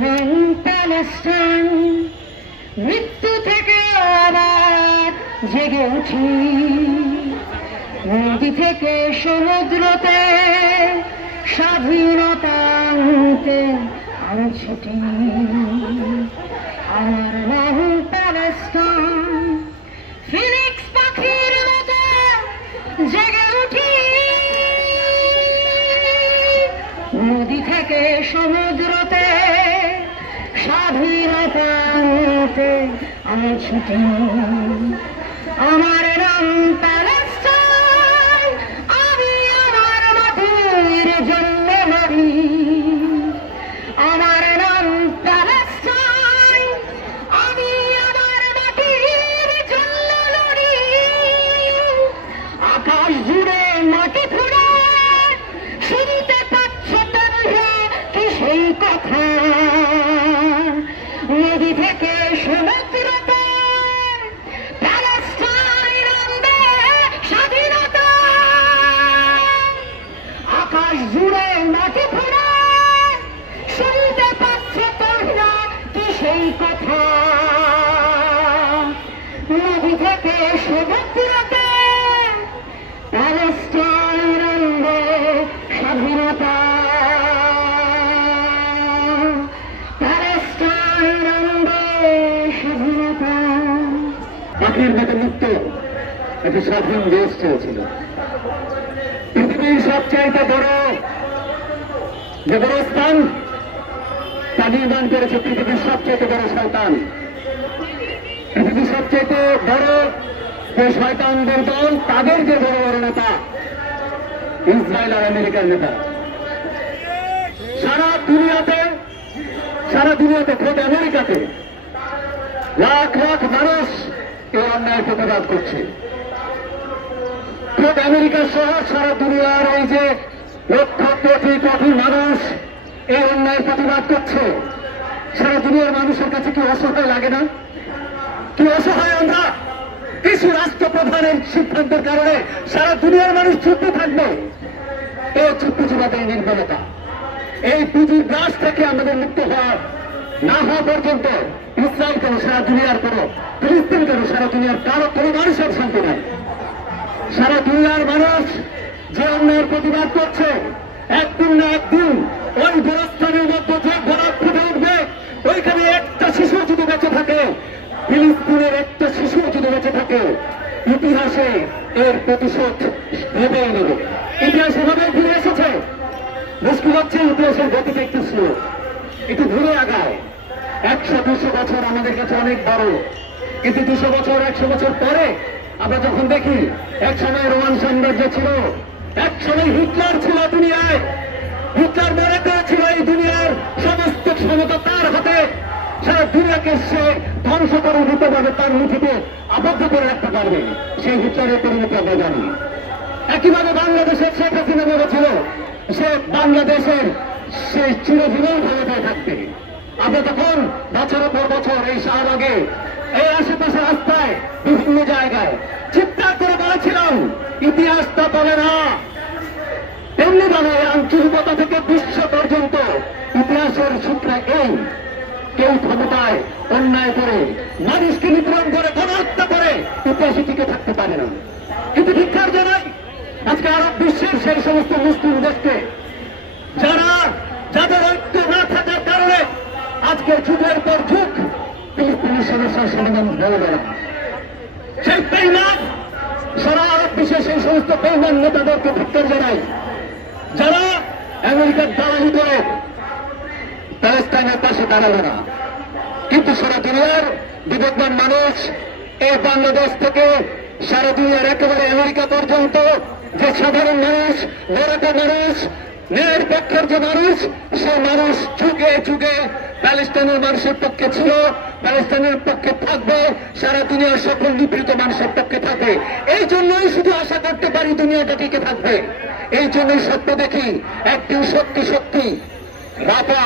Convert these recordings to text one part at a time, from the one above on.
নাম প্যালেস্টাইন। মৃত্যু থেকে আবার জেগে উঠি, নদী থেকে সমুদ্রতে স্বাধীনতা আনতে আমি ছুটি। আমার নাম প্যালেস্টাইন। ফিনিক্স পাখির মতো জেগে উঠি, নদী থেকে সমুদ্রতে স্বাধীনতা আনতে আমি ছুটি। আমার নাম প্যালেস্টাইন। আমি আমার মাটির জন্য মরি। আমার নাম প্যালেস্টাইন। আমি আমার মাটির জন্য লড়ি। আকাশ জুড়ে মাটি ধরে শুনতে পাচ্ছ তোমরা কি সেই কথা? নদী থেকে সমুদ্রতে প্যালেস্টাইন আনবে স্বাধীনতা। আকাশ জুড়ে মাটি ধরে শুনতে পাচ্ছ তোমরা কি সেই কথা? নদী থেকে সমুদ্রতে প্যালেস্টাইন আনবে স্বাধীনতা। প্যালেস্টাইন আনবে স্বাধীনতা। পাখির মতো মুক্ত একটি স্বাধীন দেশ চেয়েছিল। পৃথিবীর সবচাইতে বড় যে গোরস্থান তা নির্মাণ করেছে পৃথিবীর সবচেয়ে বড় শয়তান। পৃথিবীর সবচেয়ে বড় যে শয়তানদের দল, তাদের যে বড় বড় নেতা ইসরায়েল আর আমেরিকার নেতা। সারা দুনিয়াতে খোদ আমেরিকাতে লাখ লাখ মানুষ এই অন্যায় প্রতিবাদ করছে। খোদ আমেরিকা সহ সারা দুনিয়ার এই যে লক্ষ কোটি কোটি মানুষ এই অন্যায় প্রতিবাদ করছে। সারা দুনিয়ার মানুষের কাছে কি অসহায় লাগে না? কি অসহায় আমরা? কিছু রাষ্ট্রপ্রধানের সিদ্ধান্তের কারণে সারা দুনিয়ার মানুষ চুপ থাকবে। এই হচ্ছে পুঁজিবাদের নির্বলতা। এই পুঁজির গ্রাস থেকে আমাদের মুক্ত না হওয়া পর্যন্ত ইসরায়েল কেন, সারা দুনিয়ার কোনো ফিলিস্তিন কেন, সারা দুনিয়ার কারো কোনো মানুষের শান্তি নাই। সারা দুনিয়ার মানুষ যে অন্যায়ের প্রতিবাদ করছে, একদিন না একদিন ওই গোরস্থানের মধ্যে যে গোলাপ ফুটে উঠবে, ওইখানে একটা শিশু যদি বেঁচে থাকে, ফিলিস্তিনের একটা শিশু যদি বেঁচে থাকে, ইতিহাসে এর প্রতিশোধ ভেবেই নেবে। ইতিহাস এভাবে ফিরে এসেছে। মুশকিল হচ্ছে ইতিহাসের গতিটা একটু স্লো, একটু ধীরে আগায়। 100-200 বছর আমাদের কাছে অনেক বড়, কিন্তু 200 বছর 100 বছর পরে আমরা যখন দেখি, এক সময় রোমান সাম্রাজ্য ছিল, এক সময় হিটলার ছিল দুনিয়ায়। হিটলার মনে করেছিল এই দুনিয়ার সমস্ত ক্ষমতা তার হাতে, সারা দুনিয়াকে সে ধ্বংস করে দিতে পারবে, তার মুঠিতে আবদ্ধ করে রাখতে পারবে। সেই হিটলারের পরিণতি আমরা জানি। একইভাবে বাংলাদেশের শেখ হাসিনা বলেছিল সে বাংলাদেশের সে চিরজীবন ভালো পেয়ে থাকবে। আমরা তখন বছরের পর বছর এই শাহবাগে, এই আশেপাশে রাস্তায়, বিভিন্ন জায়গায় চিৎকার করে বলেছিলাম, ইতিহাস তা বলে না। তেমনি ভাবে আঞ্চলিকতা থেকে বিশ্ব পর্যন্ত ইতিহাসের সূত্র এই, কেউ ক্ষমতায় অন্যায় করে, মানুষকে নিপীড়ন করে, গণহত্যা করে ইতিহাসে টিকে থাকতে পারে না। কিন্তু ধিক্কার জানাই আজকে আরব বিশ্বের সেই সমস্ত মুসলিম দেশকে, যাদের ঐক্য না থাকার কারণে আজকে যুগের পর যুগ ফিলিস্তিনের সমস্যার সমাধান হয়ে গেল। সেই বেঈমান, সারা আরব বিশ্বের সেই সমস্ত বেঈমান নেতাদেরকে ধিক্কার জানাই, যারা আমেরিকার দালালি করে প্যালেস্টাইনের পাশে দাঁড়ালো না। কিন্তু সারা দুনিয়ার বিবেকবান মানুষ এই বাংলাদেশ থেকে সারা দুনিয়ার একেবারে আমেরিকা পর্যন্ত যে সাধারণ মানুষ, লড়াকু মানুষ, ন্যায়ের পক্ষের যে মানুষ, সেই মানুষ যুগে যুগে প্যালেস্টাইনের মানুষের পক্ষে ছিল, প্যালেস্টাইনের পক্ষে থাকবে, সারা দুনিয়ার সকল নিপীড়িত মানুষের পক্ষে থাকবে। এই জন্যই শুধু আশা করতে পারি দুনিয়াটা টিকে থাকবে। এই জন্যই সত্য দেখি, একদিন সত্যি সত্যি রাফা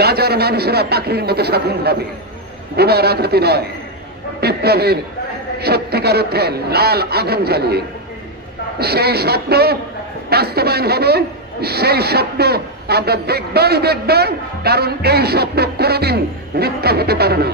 গাজার মানুষেরা পাখির মতো স্বাধীন হবে। বোমার আঘাতে নয়, বিপ্লবের সত্যিকার অর্থে লাল আগুন জ্বালিয়ে সেই স্বপ্ন বাস্তবায়ন হবে। সেই স্বপ্ন আমরা দেখবই দেখব, কারণ এই সত্য কোনোদিন মিথ্যা হতে পারে না।